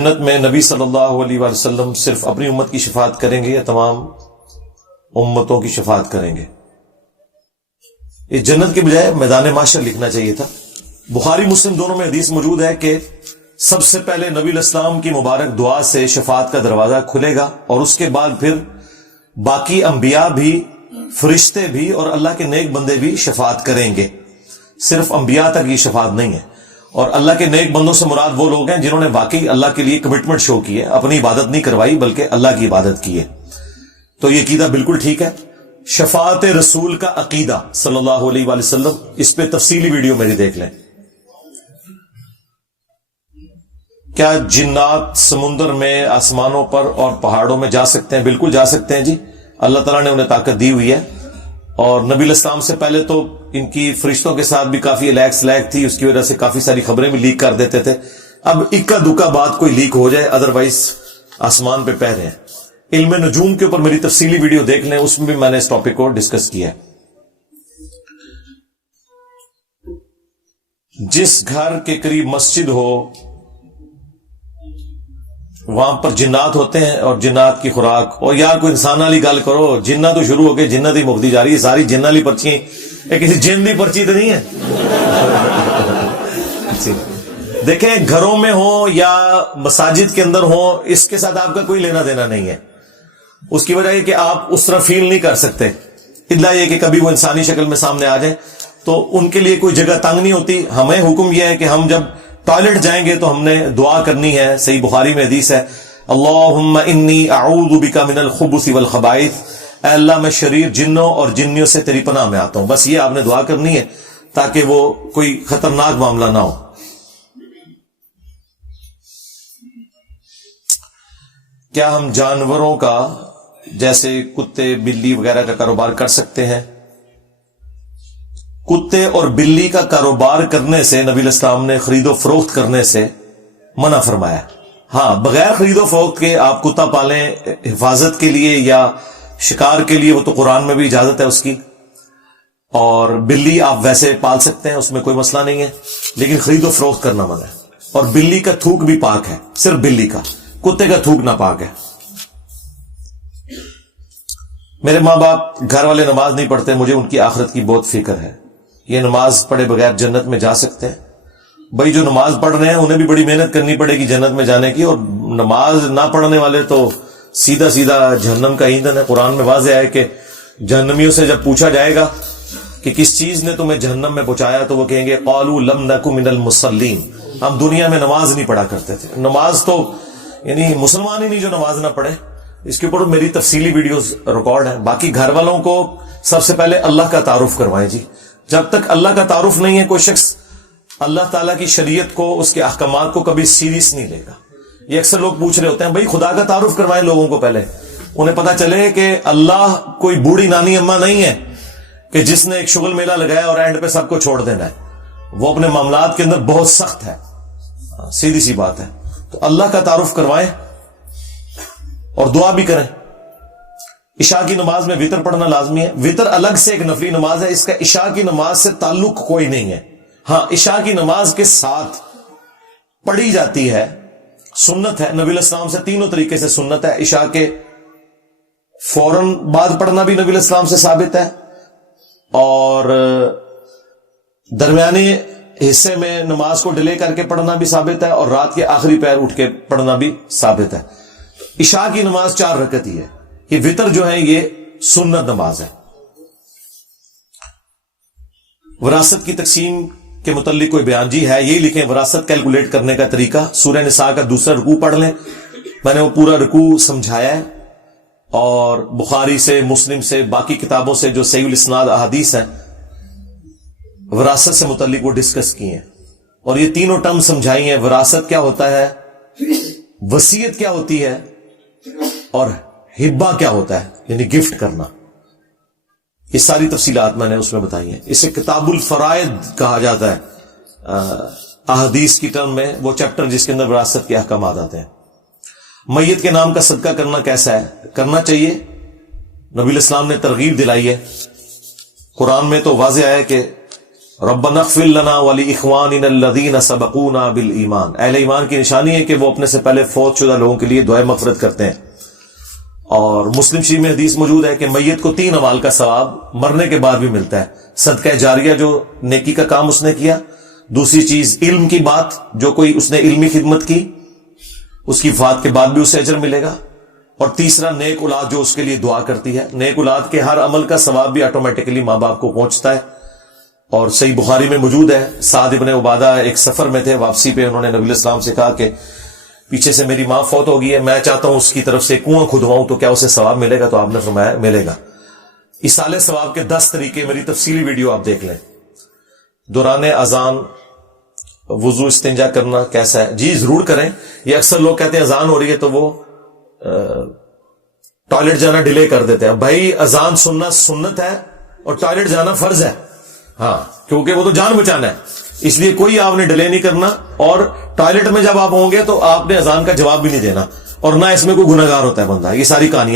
جنت میں نبی صلی اللہ علیہ وآلہ وسلم صرف اپنی امت کی شفاعت کریں گے یا تمام امتوں کی شفاعت کریں گے؟ اس جنت کے بجائے میدان معاشر لکھنا چاہیے تھا۔ بخاری مسلم دونوں میں حدیث موجود ہے کہ سب سے پہلے نبی علیہ السلام کی مبارک دعا سے شفاعت کا دروازہ کھلے گا، اور اس کے بعد پھر باقی انبیاء بھی، فرشتے بھی اور اللہ کے نیک بندے بھی شفاعت کریں گے۔ صرف انبیاء تک یہ شفاعت نہیں ہے، اور اللہ کے نیک بندوں سے مراد وہ لوگ ہیں جنہوں نے واقعی اللہ کے لیے کمٹمنٹ شو کی ہے، اپنی عبادت نہیں کروائی بلکہ اللہ کی عبادت کی ہے۔ تو یہ عقیدہ بالکل ٹھیک ہے۔ شفاعت رسول کا عقیدہ صلی اللہ علیہ وآلہ وسلم، اس پہ تفصیلی ویڈیو میری دیکھ لیں۔ کیا جنات سمندر میں، آسمانوں پر اور پہاڑوں میں جا سکتے ہیں؟ بالکل جا سکتے ہیں جی، اللہ تعالیٰ نے انہیں طاقت دی ہوئی ہے۔ اور نبی علیہ السلام سے پہلے تو ان کی فرشتوں کے ساتھ بھی کافی الیک تھی، اس کی وجہ سے کافی ساری خبریں بھی لیک کر دیتے تھے۔ اب اکا دکا بات کوئی لیک ہو جائے، ادروائز آسمان پہ پہ رہے ہیں۔ علم نجوم کے اوپر میری تفصیلی ویڈیو دیکھ لیں، اس میں بھی میں نے اس ٹاپک کو ڈسکس کیا ہے۔ جس گھر کے قریب مسجد ہو وہاں پر جنات ہوتے ہیں، اور جنات کی خوراک، اور یار کوئی انسان والی گل کرو، جنہ تو شروع ہو گئے، جنت ہی مکتی جا رہی ہے، ساری جن والی پرچی، کسی جن دی پرچی تو نہیں ہے۔ دیکھیں، گھروں میں ہو یا مساجد کے اندر ہو، اس کے ساتھ آپ کا کوئی لینا دینا نہیں ہے۔ اس کی وجہ یہ کہ آپ اس طرح فیل نہیں کر سکتے، الا یہ کہ کبھی وہ انسانی شکل میں سامنے آ جائیں تو ان کے لیے کوئی جگہ تنگ نہیں ہوتی۔ ہمیں حکم یہ ہے کہ ہم جب ٹوائلٹ جائیں گے تو ہم نے دعا کرنی ہے۔ صحیح بخاری میں حدیث ہے، اللہم انی اعوذ بک من الخبث والخبائث، اے اللہ میں شریر جنوں اور جنیوں سے تیری پناہ میں آتا ہوں۔ بس یہ آپ نے دعا کرنی ہے تاکہ وہ کوئی خطرناک معاملہ نہ ہو۔ کیا ہم جانوروں کا جیسے کتے، بلی وغیرہ کا کاروبار کر سکتے ہیں؟ کتے اور بلی کا کاروبار کرنے سے نبی علیہ السلام نے خرید و فروخت کرنے سے منع فرمایا۔ ہاں، بغیر خرید و فروخت کے آپ کتا پالیں حفاظت کے لیے یا شکار کے لیے، وہ تو قرآن میں بھی اجازت ہے اس کی، اور بلی آپ ویسے پال سکتے ہیں، اس میں کوئی مسئلہ نہیں ہے، لیکن خرید و فروخت کرنا منع ہے۔ اور بلی کا تھوک بھی پاک ہے، صرف بلی کا، کتے کا تھوک نہ پاک ہے۔ میرے ماں باپ گھر والے نماز نہیں پڑھتے، مجھے ان کی آخرت کی بہت فکر ہے، یہ نماز پڑھے بغیر جنت میں جا سکتے ہیں؟ بھائی جو نماز پڑھ رہے ہیں انہیں بھی بڑی محنت کرنی پڑے گی جنت میں جانے کی، اور نماز نہ پڑھنے والے تو سیدھا سیدھا جہنم کا ایندھن ہے۔ قرآن میں واضح ہے کہ جہنمیوں سے جب پوچھا جائے گا کہ کس چیز نے تمہیں جہنم میں پہنچایا، تو وہ کہیں گے قالوا لم نک من المصلین، ہم دنیا میں نماز نہیں پڑھا کرتے تھے۔ نماز تو یعنی مسلمان ہی نہیں جو نماز نہ پڑھے۔ اس کے اوپر میری تفصیلی ویڈیوز ریکارڈ ہیں۔ باقی گھر والوں کو سب سے پہلے اللہ کا تعارف کروائیں جی۔ جب تک اللہ کا تعارف نہیں ہے، کوئی شخص اللہ تعالیٰ کی شریعت کو، اس کے احکامات کو کبھی سیریس نہیں لے گا۔ یہ اکثر لوگ پوچھ رہے ہوتے ہیں، بھائی خدا کا تعارف کروائیں لوگوں کو پہلے، انہیں پتا چلے کہ اللہ کوئی بوڑھی نانی اماں نہیں ہے کہ جس نے ایک شغل میلہ لگایا اور اینڈ پہ سب کو چھوڑ دینا ہے۔ وہ اپنے معاملات کے اندر بہت سخت ہے، سیدھی سی بات ہے۔ تو اللہ کا تعارف کروائیں اور دعا بھی کریں۔ عشاء کی نماز میں وتر پڑھنا لازمی ہے۔ وتر الگ سے ایک نفلی نماز ہے، اس کا عشاء کی نماز سے تعلق کوئی نہیں ہے۔ ہاں، عشاء کی نماز کے ساتھ پڑھی جاتی ہے، سنت ہے، نبی علیہ السلام سے تینوں طریقے سے سنت ہے۔ عشاء کے فوراً بعد پڑھنا بھی نبی علیہ السلام سے ثابت ہے، اور درمیانی حصے میں نماز کو ڈیلے کر کے پڑھنا بھی ثابت ہے، اور رات کے آخری پہر اٹھ کے پڑھنا بھی ثابت ہے۔ عشاء کی نماز 4 رکعت ہی ہے۔ یہ وتر جو ہے یہ سنت نماز ہے۔ وراثت کی تقسیم کے متعلق کوئی بیان جی ہے، یہی لکھیں وراثت کیلکولیٹ کرنے کا طریقہ۔ سورہ نساء کا دوسرا رکوع پڑھ لیں، میں نے وہ پورا رکوع سمجھایا ہے، اور بخاری سے، مسلم سے، باقی کتابوں سے جو صحیح الاسناد احادیث ہیں وراثت سے متعلق وہ ڈسکس کی ہیں، اور یہ تینوں ٹرم سمجھائی ہیں۔ وراثت کیا ہوتا ہے، وصیت کیا ہوتی ہے، اور ہبہ کیا ہوتا ہے، یعنی گفٹ کرنا۔ یہ ساری تفصیلات میں نے اس میں بتائی ہیں۔ اسے کتاب الفرائض کہا جاتا ہے احادیث کی ٹرم میں، وہ چیپٹر جس کے اندر وراثت کے احکامات آتے ہیں۔ میت کے نام کا صدقہ کرنا کیسا ہے؟ کرنا چاہیے، نبی علیہ السلام نے ترغیب دلائی ہے۔ قرآن میں تو واضح ہے کہ ربنا اغفر لنا ولاخواننا الذین سبقونا بالایمان، اہل ایمان کی نشانی ہے کہ وہ اپنے سے پہلے فوت شدہ لوگوں کے لیے دعائے مغفرت کرتے ہیں. اور مسلم شریف میں حدیث موجود ہے کہ میت کو 3 اعمال کا ثواب مرنے کے بعد بھی ملتا ہے. صدقہ جاریہ جو نیکی کا کام اس نے کیا، دوسری چیز علم کی بات، جو کوئی اس نے علمی خدمت کی اس کی وفات کے بعد بھی اسے اجر ملے گا، اور تیسرا نیک اولاد جو اس کے لیے دعا کرتی ہے. نیک اولاد کے ہر عمل کا ثواب بھی آٹومیٹکلی ماں باپ کو پہنچتا ہے. اور صحیح بخاری میں موجود ہے، سعد ابن عبادہ ایک سفر میں تھے، واپسی پہ انہوں نے نبی علیہ السلام سے کہا کہ پیچھے سے میری ماں فوت ہو گئی ہے، میں چاہتا ہوں اس کی طرف سے کنواں کھدواؤں تو کیا اسے ثواب ملے گا؟ تو آپ نے فرمایا ملے گا. ایصال ثواب کے 10 طریقے، میری تفصیلی ویڈیو آپ دیکھ لیں. دوران اذان وضو استنجا کرنا کیسا ہے؟ جی ضرور کریں. یہ اکثر لوگ کہتے ہیں اذان ہو رہی ہے تو وہ ٹوائلٹ جانا ڈیلے کر دیتے ہیں. بھائی اذان سننا سنت ہے اور ٹوائلٹ جانا فرض ہے. ہاں، کیونکہ وہ تو جان بچانا ہے، اس لیے کوئی آپ نے ڈیلے نہیں کرنا. اور ٹوائلٹ میں جب آپ ہوں گے تو آپ نے اذان کا جواب بھی نہیں دینا، اور نہ اس میں کوئی گناہگار ہوتا ہے بندہ. یہ ساری کہانیاں